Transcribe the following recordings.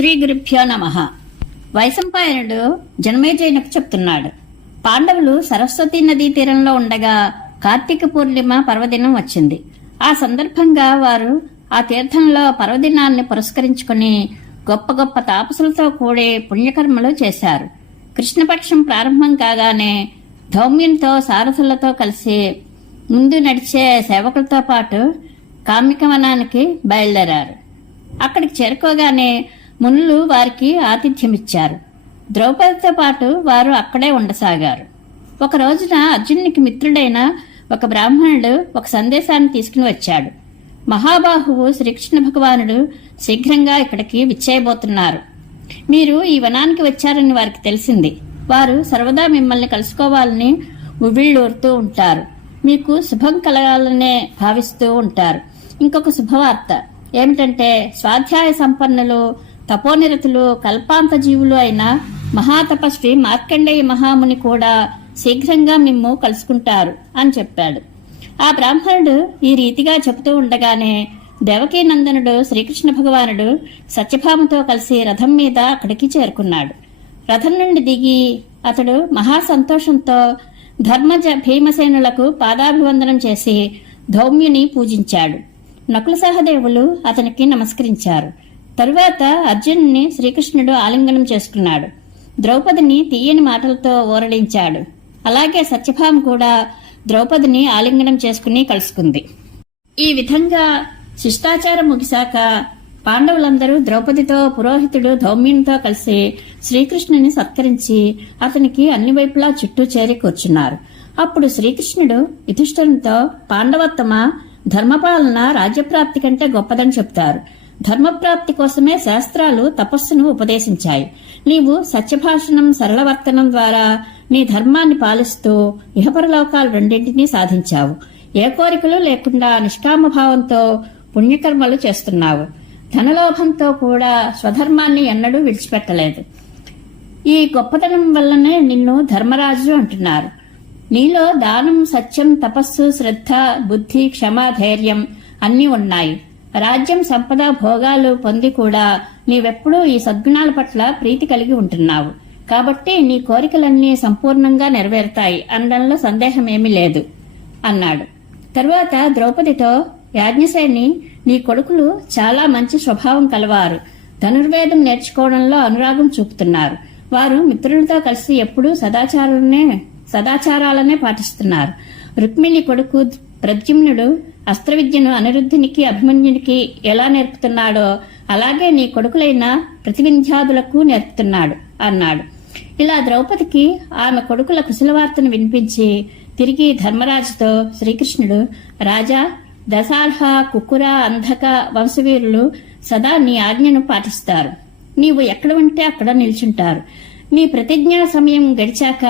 శ్రీ గురుభ్యో నమః. వైశంపాయనుడు జనమేజయునకు చెప్తున్నాడు. పాండవులు సరస్వతీ నదీ తీరంలో ఉండగా కార్తీక పూర్ణిమ పర్వదినం వచ్చింది. ఆ సందర్భంగా వారు ఆ తీర్థంలో పర్వదినాన్ని పురస్కరించుకుని గొప్ప గొప్ప తాపసులతో కూడి పుణ్యకర్మలు చేశారు. కృష్ణపక్షం ప్రారంభం కాగానే ధౌమ్యంతో సారథులతో కలిసి ముందు నడిచే సేవకులతో పాటు కామికవనానికి బయలుదేరారు. అక్కడికి చేరుకోగానే మునులు వారికి ఆతిథ్యమిచ్చారు. ద్రౌపదితో పాటు వారు అక్కడే ఉండసాగారు. ఒక రోజున అర్జునునికి మిత్రుడైన ఒక బ్రాహ్మణుడు ఒక సందేశాన్ని తీసుకుని వచ్చాడు. మహాబాహువు శ్రీకృష్ణ భగవానుడు శీఘ్రంగా ఇక్కడికి విచ్చేయబోతున్నారు. మీరు ఈ వనానికి వచ్చారని వారికి తెలిసింది. వారు సర్వదా మిమ్మల్ని కలుసుకోవాలని ఉవ్విళ్ళూరుతూ ఉంటారు. మీకు శుభం కలగాలనే భావిస్తూ ఉంటారు. ఇంకొక శుభవార్త ఏమిటంటే, స్వాధ్యాయ సంపన్నులు, తపోనిరతులు, కల్పాంత జీవులు అయిన మహాతపస్వి మార్కండేయ మహాముని కూడా శీఘ్రంగా మిమ్ము కలుసుకుంటారు అని చెప్పాడు. ఆ బ్రాహ్మణుడు ఈ రీతిగా చెబుతూ ఉండగానే దేవకీనందనుడు శ్రీకృష్ణ భగవానుడు సత్యభామతో కలిసి రథం మీద అక్కడికి చేరుకున్నాడు. రథం నుండి దిగి అతడు మహాసంతోషంతో ధర్మజ భీమసేనులకు పాదాభివందనం చేసి ధౌమ్యుని పూజించాడు. నకుల సహదేవులు అతనికి నమస్కరించారు. తరువాత అర్జునుని శ్రీకృష్ణుడు ఆలింగనం చేసుకున్నాడు. ద్రౌపదిని తీయని మాటలతో ఓరడించాడు. అలాగే సత్యభామ కూడా ద్రౌపదిని ఆలింగనం చేసుకుని కలుసుకుంది. ఈ విధంగా శిష్టాచారం ముగిశాక పాండవులందరూ ద్రౌపదితో, పురోహితుడు ధౌమ్యునితో కలిసి శ్రీకృష్ణుని సత్కరించి అతనికి అన్ని వైపులా చుట్టూ చేరి కూర్చున్నారు. అప్పుడు శ్రీకృష్ణుడు యుధిష్ఠిరునితో, పాండవోత్తమ, ధర్మపాలన రాజ్యప్రాప్తి కంటే గొప్పదని చెప్తారు. ధర్మప్రాప్తి కోసమే శాస్త్రాలు తపస్సును ఉపదేశించాయి. నీవు సత్యభాషణం, సరళవర్తనం ద్వారా నీ ధర్మాన్ని పాలిస్తూ ఇహపరలోకాలు రెండింటినీ సాధించావు. ఏ కోరికలు లేకుండా నిష్కామభావంతో పుణ్యకర్మలు చేస్తున్నావు. ధనలోభంతో కూడా స్వధర్మాన్ని ఎన్నడూ విడిచిపెట్టలేదు. ఈ గొప్పతనం వల్లనే నిన్ను ధర్మరాజు అంటున్నారు. నీలో దానం, సత్యం, తపస్సు, శ్రద్ధ, బుద్ధి, క్షమ, ధైర్యం అన్నీ ఉన్నాయి. రాజ్యం, సంపద, భోగాలు పొంది కూడా నీవెప్పుడూ ఈ సద్గుణాల పట్ల ప్రీతి కలిగి ఉంటున్నావు. కాబట్టి నీ కోరికలన్నీ సంపూర్ణంగా నెరవేరుతాయి అనడంలో సందేహమేమీ లేదు అన్నాడు. తరువాత ద్రౌపదితో, యాజ్ఞసేని, నీ కొడుకులు చాలా మంచి స్వభావం కలవారు. ధనుర్వేదం నేర్చుకోవడంలో అనురాగం చూపుతున్నారు. వారు మిత్రులతో కలిసి ఎప్పుడూ సదాచారాలనే పాటిస్తున్నారు. రుక్మిణి కొడుకు ప్రద్యుమ్నుడు అస్త్ర విద్యను అనిరుద్ధునికి, అభిమన్యునికి ఎలా నేర్పుతున్నాడో అలాగే నీ కొడుకులైన ప్రతివింధ్యాదులకు నేర్పుతున్నాడు అన్నాడు. ఇలా ద్రౌపదికి ఆమె కొడుకుల కుశలవార్తను వినిపించి తిరిగి ధర్మరాజుతో శ్రీకృష్ణుడు, రాజా, దశార్హ, కుక్కుర, అంధక వంశవీరులు సదా నీ ఆజ్ఞను పాటిస్తారు. నీవు ఎక్కడ ఉంటే అక్కడ నిల్చుంటారు. నీ ప్రతిజ్ఞా సమయం గడిచాక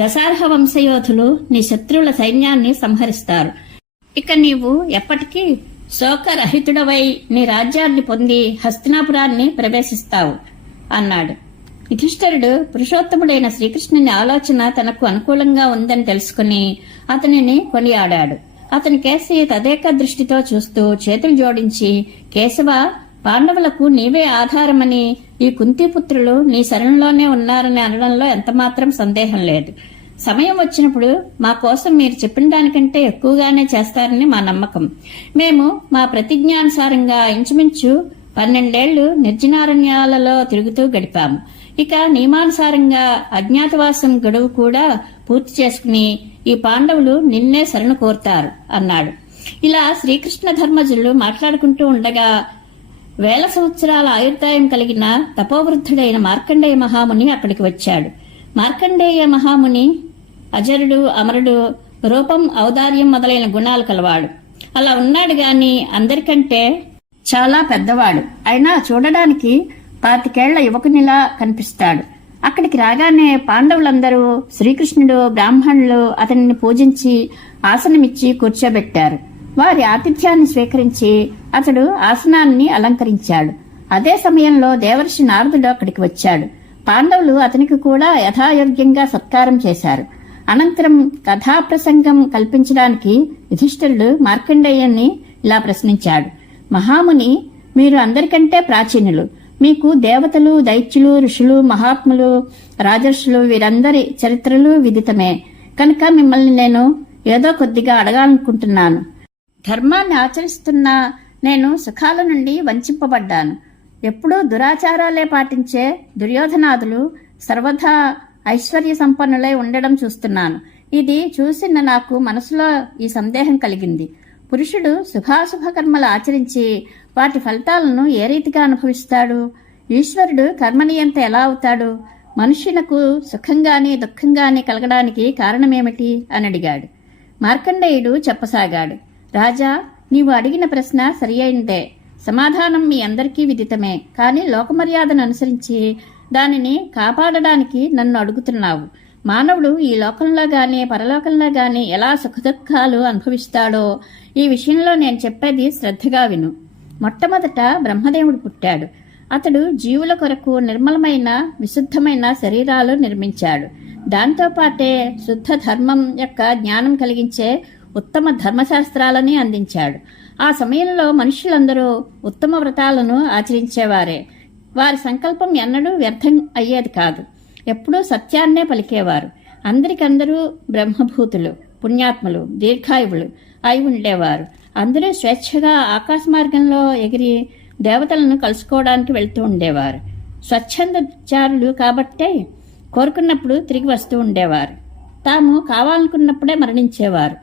దశార్హ వంశయోధులు నీ శత్రువుల సైన్యాన్ని సంహరిస్తారు. ఇక నీవు ఎప్పటికీ శోకరహితుడవై నీ రాజ్యాన్ని పొంది హస్తినాపురాన్ని ప్రవేశిస్తావు అన్నాడు. యుధిష్ఠిరుడు పురుషోత్తముడైన శ్రీకృష్ణుని ఆలోచన తనకు అనుకూలంగా ఉందని తెలుసుకుని అతనిని కొనియాడాడు. అతని కేసి తదేక దృష్టితో చూస్తూ చేతులు జోడించి, కేశవ, పాండవులకు నీవే ఆధారమని ఈ కుంతిపుత్రులు నీ శరణంలోనే ఉన్నారని అనడంలో ఎంతమాత్రం సందేహం లేదు. సమయం వచ్చినప్పుడు మా కోసం మీరు చెప్పిన దానికంటే ఎక్కువగానే చేస్తారని మా నమ్మకం. మేము మా ప్రతిజ్ఞానుసారంగా ఇంచుమించు 12 ఏళ్లు నిర్జనారణ్యాలలో తిరుగుతూ గడిపాము. ఇక నియమానుసారంగా అజ్ఞాతవాసం గడువు కూడా పూర్తి చేసుకుని ఈ పాండవులు నిన్నే శరణు కోరుతారు అన్నాడు. ఇలా శ్రీకృష్ణ ధర్మజులు మాట్లాడుకుంటూ ఉండగా 1000 సంవత్సరాల ఆయుర్దాయం కలిగిన తపోవృద్ధుడైన మార్కండేయ మహాముని అక్కడికి వచ్చాడు. మార్కండేయ మహాముని అజరుడు, అమరుడు, రూపం, ఔదార్యం మొదలైన గుణాలు కలవాడు. అలా ఉన్నాడు గాని అందరికంటే చాలా పెద్దవాడు. అయినా చూడడానికి 25 ఏళ్ల యువకునిలా కనిపిస్తాడు. అక్కడికి రాగానే పాండవులందరూ, శ్రీకృష్ణుడు, బ్రాహ్మణులు అతనిని పూజించి ఆసనమిచ్చి కూర్చోబెట్టారు. వారి ఆతిథ్యాన్ని స్వీకరించి అతడు ఆసనాన్ని అలంకరించాడు. అదే సమయంలో దేవర్షి నారదుడు అక్కడికి వచ్చాడు. పాండవులు అతనికి కూడా యథాయోగ్యంగా సత్కారం చేశారు. అనంతరం కథాప్రసంగం కల్పించడానికి యుధిష్ఠిరుడు మార్కండేయుని ఇలా ప్రశ్నించాడు. మహాముని, మీరు అందరికంటే ప్రాచీనులు. మీకు దేవతలు, దైత్యులు, ఋషులు, మహాత్ములు, రాజర్షులు వీరందరి చరిత్రలు విదితమే. కనుక మిమ్మల్ని నేను ఏదో కొద్దిగా అడగాలనుకుంటున్నాను. ధర్మాన్ని ఆచరిస్తున్న నేను సుఖాల నుండి వంచింపబడ్డాను. ఎప్పుడూ దురాచారాలే పాటించే దుర్యోధనాదులు సర్వదా ఐశ్వర్య సంపన్నులై ఉండడం చూస్తున్నాను. ఇది చూసిన నాకు మనసులో ఈ సందేహం కలిగింది. పురుషుడు శుభాశుభ కర్మలు ఆచరించి వాటి ఫలితాలను ఏ రీతిగా అనుభవిస్తాడు? ఈశ్వరుడు కర్మనియంత ఎలా అవుతాడు? మనుష్యునకు సుఖంగాని దుఃఖంగాని కలగడానికి కారణమేమిటి అని అడిగాడు. మార్కండేయుడు చెప్పసాగాడు. రాజా, నీవు అడిగిన ప్రశ్న సరి అయినదే. సమాధానం మీ అందరికీ విదితమే. కానీ లోకమర్యాదను అనుసరించి దానిని కాపాడడానికి నన్ను అడుగుతున్నావు. మానవుడు ఈ లోకంలో గాని పరలోకంలో గాని ఎలా సుఖదుఖాలు అనుభవిస్తాడో ఈ విషయంలో నేను చెప్పేది శ్రద్ధగా విను. మొట్టమొదట బ్రహ్మదేవుడు పుట్టాడు. అతడు జీవుల కొరకు నిర్మలమైన విశుద్ధమైన శరీరాలు నిర్మించాడు. దాంతోపాటే శుద్ధ ధర్మం యొక్క జ్ఞానం కలిగించే ఉత్తమ ధర్మశాస్త్రాలని అందించాడు. ఆ సమయంలో మనుష్యులందరూ ఉత్తమ వ్రతాలను ఆచరించేవారే. వారి సంకల్పం ఎన్నడూ వ్యర్థం అయ్యేది కాదు. ఎప్పుడూ సత్యాన్నే పలికేవారు. అందరికందరూ బ్రహ్మభూతులు, పుణ్యాత్ములు, దీర్ఘాయువులు అయి ఉండేవారు. అందరూ స్వేచ్ఛగా ఆకాశ మార్గంలో ఎగిరి దేవతలను కలుసుకోవడానికి వెళ్తూ ఉండేవారు. స్వచ్ఛందచారులు కాబట్టే కోరుకున్నప్పుడు తిరిగి వస్తూ ఉండేవారు. తాము కావాలనుకున్నప్పుడే మరణించేవారు.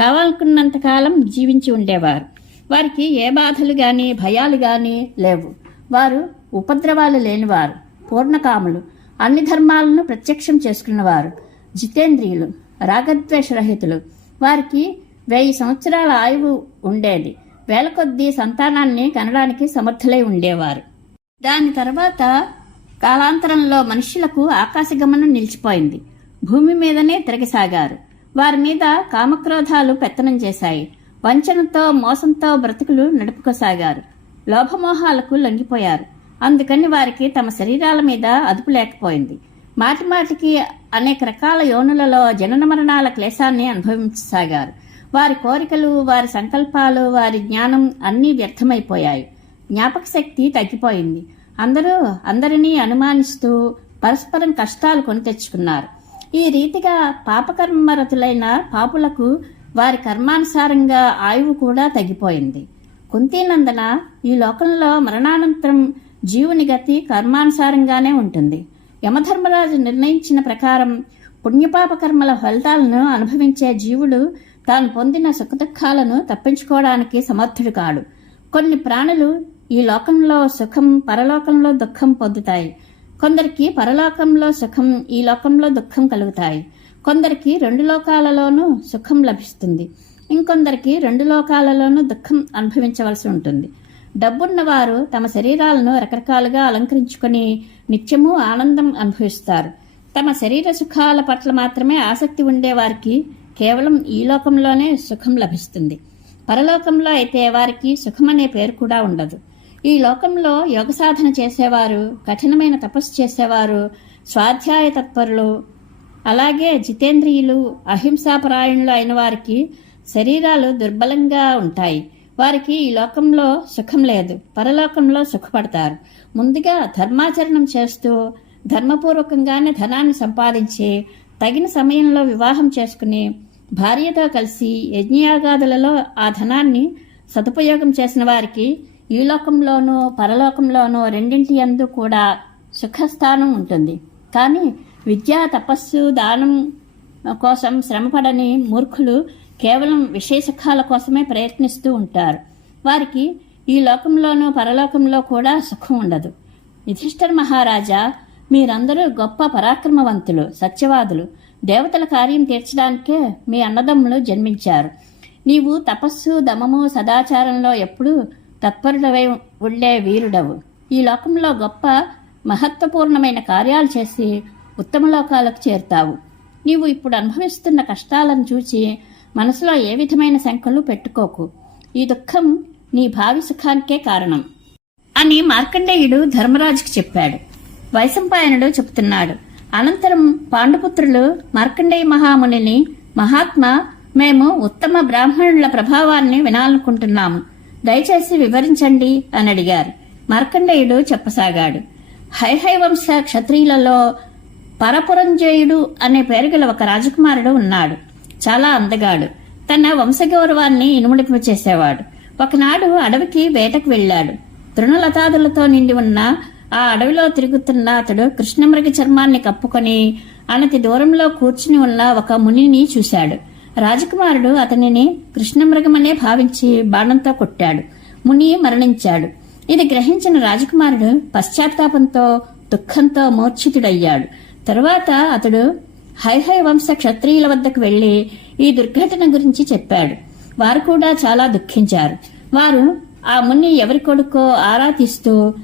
కావాలనుకున్నంతకాలం జీవించి ఉండేవారు. వారికి ఏ బాధలు గాని భయాలు గాని లేవు. వారు ఉపద్రవాలు లేనివారు, పూర్ణకాములు, అన్ని ధర్మాలను ప్రత్యక్షం చేసుకున్నవారు, జితేంద్రియులు, రాగద్వేషరహితులు. వారికి 1000 సంవత్సరాల ఆయువు ఉండేది. వేల కొద్దీ సంతానాన్ని కనడానికి సమర్థులై ఉండేవారు. దాని తర్వాత కాలాంతరంలో మనుష్యులకు ఆకాశగమనం నిలిచిపోయింది. భూమి మీదనే తిరగసాగారు. వారి మీద కామక్రోధాలు పెత్తనం చేశాయి. వంచనతో మోసంతో బ్రతుకులు నడుపుకోసాగారు. లోభమోహాలకు లొంగిపోయారు. అందుకని వారికి తమ శరీరాల మీద అదుపు లేకపోయింది. మాటిమాటికి అనేక రకాల యోనులలో జనన మరణాల క్లేశాన్ని అనుభవించసాగారు. వారి కోరికలు, వారి సంకల్పాలు, వారి జ్ఞానం అన్నీ వ్యర్థమైపోయాయి. జ్ఞాపక శక్తి తగ్గిపోయింది. అందరూ అందరినీ అనుమానిస్తూ పరస్పరం కష్టాలు కొని తెచ్చుకున్నారు. ఈ రీతిగా పాపకర్మరతులైన పాపులకు వారి కర్మానుసారంగా ఆయువు కూడా తగ్గిపోయింది. కుంతీనందన, ఈ లోకంలో మరణానంతరం జీవుని గతి కర్మానుసారంగానే ఉంటుంది. యమధర్మరాజు నిర్ణయించిన ప్రకారం పుణ్యపాప కర్మల ఫలితాలను అనుభవించే జీవుడు తాను పొందిన సుఖదుఖాలను తప్పించుకోవడానికి సమర్థుడు కాడు. కొన్ని ప్రాణులు ఈ లోకంలో సుఖం, పరలోకంలో దుఃఖం పొందుతాయి. కొందరికి పరలోకంలో సుఖం, ఈ లోకంలో దుఃఖం కలుగుతాయి. కొందరికి 2 లోకాలలోనూ సుఖం లభిస్తుంది. ఇంకొందరికి 2 లోకాలలోనూ దుఃఖం అనుభవించవలసి ఉంటుంది. డబ్బున్నవారు తమ శరీరాలను రకరకాలుగా అలంకరించుకొని నిత్యము ఆనందం అనుభవిస్తారు. తమ శరీర సుఖాల పట్ల మాత్రమే ఆసక్తి ఉండేవారికి కేవలం ఈ లోకంలోనే సుఖం లభిస్తుంది. పరలోకంలో అయితే వారికి సుఖమనే పేరు కూడా ఉండదు. ఈ లోకంలో యోగ సాధన చేసేవారు, కఠినమైన తపస్సు చేసేవారు, స్వాధ్యాయ తత్పరులు, అలాగే జితేంద్రియులు, అహింసాపరాయణులు అయిన వారికి శరీరాలు దుర్బలంగా ఉంటాయి. వారికి ఈ లోకంలో సుఖం లేదు, పరలోకంలో సుఖపడతారు. ముందుగా ధర్మాచరణం చేస్తూ ధర్మపూర్వకంగానే ధనాన్ని సంపాదించి తగిన సమయంలో వివాహం చేసుకుని భార్యతో కలిసి యజ్ఞయాగాదులలో ఆ ధనాన్ని సదుపయోగం చేసిన వారికి ఈ లోకంలోనూ పరలోకంలోనూ రెండింటి యందు కూడా సుఖస్థానం ఉంటుంది. కానీ విద్యా, తపస్సు, దానం కోసం శ్రమపడని మూర్ఖులు కేవలం విషయ సుఖాల కోసమే ప్రయత్నిస్తూ ఉంటారు. వారికి ఈ లోకంలోనూ పరలోకంలో కూడా సుఖం ఉండదు. యుధిష్ఠిర మహారాజా, మీరందరూ గొప్ప పరాక్రమవంతులు, సత్యవాదులు. దేవతల కార్యం తీర్చడానికే మీ అన్నదమ్ములు జన్మించారు. నీవు తపస్సు, దమము, సదాచారంలో ఎప్పుడూ తత్పరుడవై ఉండే వీరుడవు. ఈ లోకంలో గొప్ప మహత్వపూర్ణమైన కార్యాలు చేసి ఉత్తమ లోకాలకు చేరుతావు. నీవు ఇప్పుడు అనుభవిస్తున్న కష్టాలను చూచి మనసులో ఏ విధమైన శంకలు పెట్టుకోకు. ఈ దుఃఖం నీ భావి సుఖానికే కారణం అని మార్కండేయుడు ధర్మరాజుకి చెప్పాడు. వైశంపాయనుడు చెబుతున్నాడు. అనంతరం పాండుపుత్రులు మార్కండేయ మహామునిని, మహాత్మా, మేము ఉత్తమ బ్రాహ్మణుల ప్రభావాన్ని వినాలనుకుంటున్నాము, దయచేసి వివరించండి అని అడిగారు. మార్కండేయుడు చెప్పసాగాడు. హైహై వంశ క్షత్రియులలో పరపురంజేయుడు అనే పేరు గల ఒక రాజకుమారుడు ఉన్నాడు. చాలా అందగాడు. తన వంశగౌరవాన్ని ఇనుముడింపు చేసేవాడు. ఒకనాడు అడవికి వేటకు వెళ్లాడు. తృణలతాదులతో నిండి ఉన్న ఆ అడవిలో తిరుగుతున్న అతడు కృష్ణమృగ చర్మాన్ని కప్పుకొని అనతి దూరంలో కూర్చుని ఉన్న ఒక మునిని చూశాడు. రాజకుమారుడు అతనిని కృష్ణమృగమనే భావించి బాణంతో కొట్టాడు. ముని మరణించాడు. ఇది గ్రహించిన రాజకుమారుడు పశ్చాత్తాపంతో దుఃఖంతో మూర్ఛితుడయ్యాడు. తరువాత అతడు హైహై వంశ క్షత్రియుల వద్దకు వెళ్లి ఈ దుర్ఘటన గురించి చెప్పాడు. వారు కూడా చాలా దుఃఖించారు. వారు ఆ ముని ఎవరి కొడుకో ఆరా తీస్తూ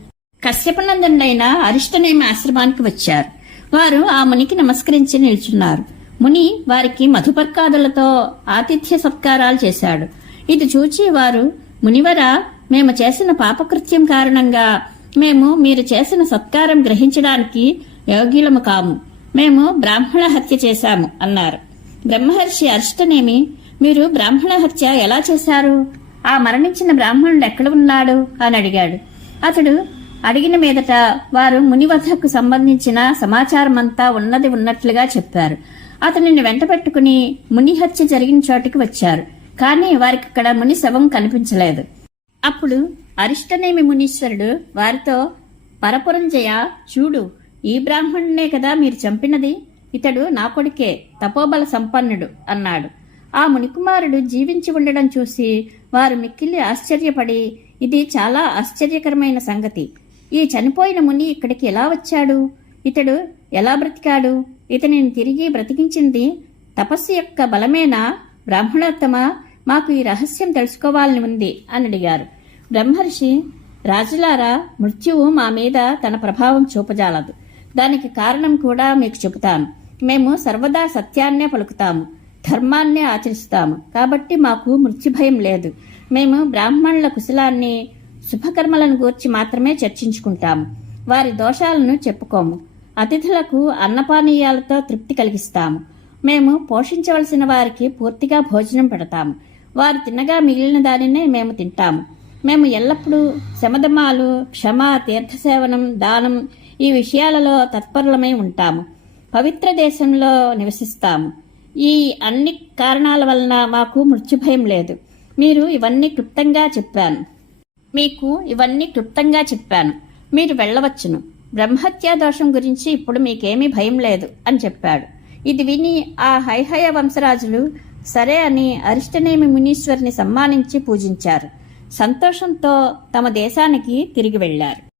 కశ్యపనందనుడైన అరిష్టనేమి ఆశ్రమానికి వచ్చారు. వారు ఆ మునికి నమస్కరించి నిల్చున్నారు. ముని వారికి మధుపర్కాదులతో ఆతిథ్య సత్కారాలు చేశాడు. ఇది చూచి వారు, మునివర, మేము చేసిన పాపకృత్యం కారణంగా మేము మీరు చేసిన సత్కారం గ్రహించడానికి యోగ్యులము కాము. మేము బ్రాహ్మణ హత్య చేశాము అన్నారు. బ్రహ్మర్షి అరిష్టనేమి, మీరు బ్రాహ్మణ హత్య ఎలా చేశారు? ఆ మరణించిన బ్రాహ్మణుడు ఎక్కడ ఉన్నాడు అని అడిగాడు. అతడు అడిగిన మీదట వారు ముని వద్దకు సంబంధించిన సమాచారమంతా ఉన్నది ఉన్నట్లుగా చెప్పారు. అతనిని వెంట పెట్టుకుని ముని హత్య జరిగిన చోటికి వచ్చారు. కానీ వారికి అక్కడ ముని శవం కనిపించలేదు. అప్పుడు అరిష్టనేమి మునీశ్వరుడు వారితో, పరపురంజయ, చూడు, ఈ బ్రాహ్మణునే కదా మీరు చంపినది. ఇతడు నా కొడుకే, తపోబల సంపన్నుడు అన్నాడు. ఆ మునికుమారుడు జీవించి ఉండడం చూసి వారు మిక్కిలి ఆశ్చర్యపడి, ఇది చాలా ఆశ్చర్యకరమైన సంగతి. ఈ చనిపోయిన ముని ఇక్కడికి ఎలా వచ్చాడు? ఇతడు ఎలా బ్రతికాడు? ఇతనిని తిరిగి బ్రతికించింది తపస్సు యొక్క బలమేనా? బ్రాహ్మణోత్తమ, మాకు ఈ రహస్యం తెలుసుకోవాలని ఉంది అని అడిగారు. బ్రహ్మర్షి, రాజులారా, మృత్యువు మా మీద తన ప్రభావం చూపజాలదు. దానికి కారణం కూడా మీకు చెబుతాను. మేము సర్వదా సత్యాన్నే పలుకుతాము, ధర్మాన్నే ఆచరిస్తాము. కాబట్టి మాకు మృత్యుభయం లేదు. మేము బ్రాహ్మణుల కుశలాన్ని, శుభకర్మలను గూర్చి మాత్రమే చర్చించుకుంటాము. వారి దోషాలను చెప్పుకోము. అతిథులకు అన్నపానీయాలతో తృప్తి కలిగిస్తాము. మేము పోషించవలసిన వారికి పూర్తిగా భోజనం పెడతాము. వారు తిన్నగా మిగిలిన దానినే మేము తింటాము. మేము ఎల్లప్పుడూ శమధమాలు, క్షమ, తీర్థసేవనం, దానం ఈ విషయాలలో తత్పరులమై ఉంటాము. పవిత్ర దేశంలో నివసిస్తాము. ఈ అన్ని కారణాల వలన మాకు మృత్యుభయం లేదు. మీకు ఇవన్నీ క్లుప్తంగా చెప్పాను. మీరు వెళ్ళవచ్చును. బ్రహ్మహత్యా దోషం గురించి ఇప్పుడు మీకేమీ భయం లేదు అని చెప్పాడు. ఇది విని ఆ హైహయ వంశరాజులు సరే అని అరిష్టనేమి మునీశ్వరుని సన్మానించి పూజించారు. సంతోషంతో తమ దేశానికి తిరిగి వెళ్లారు.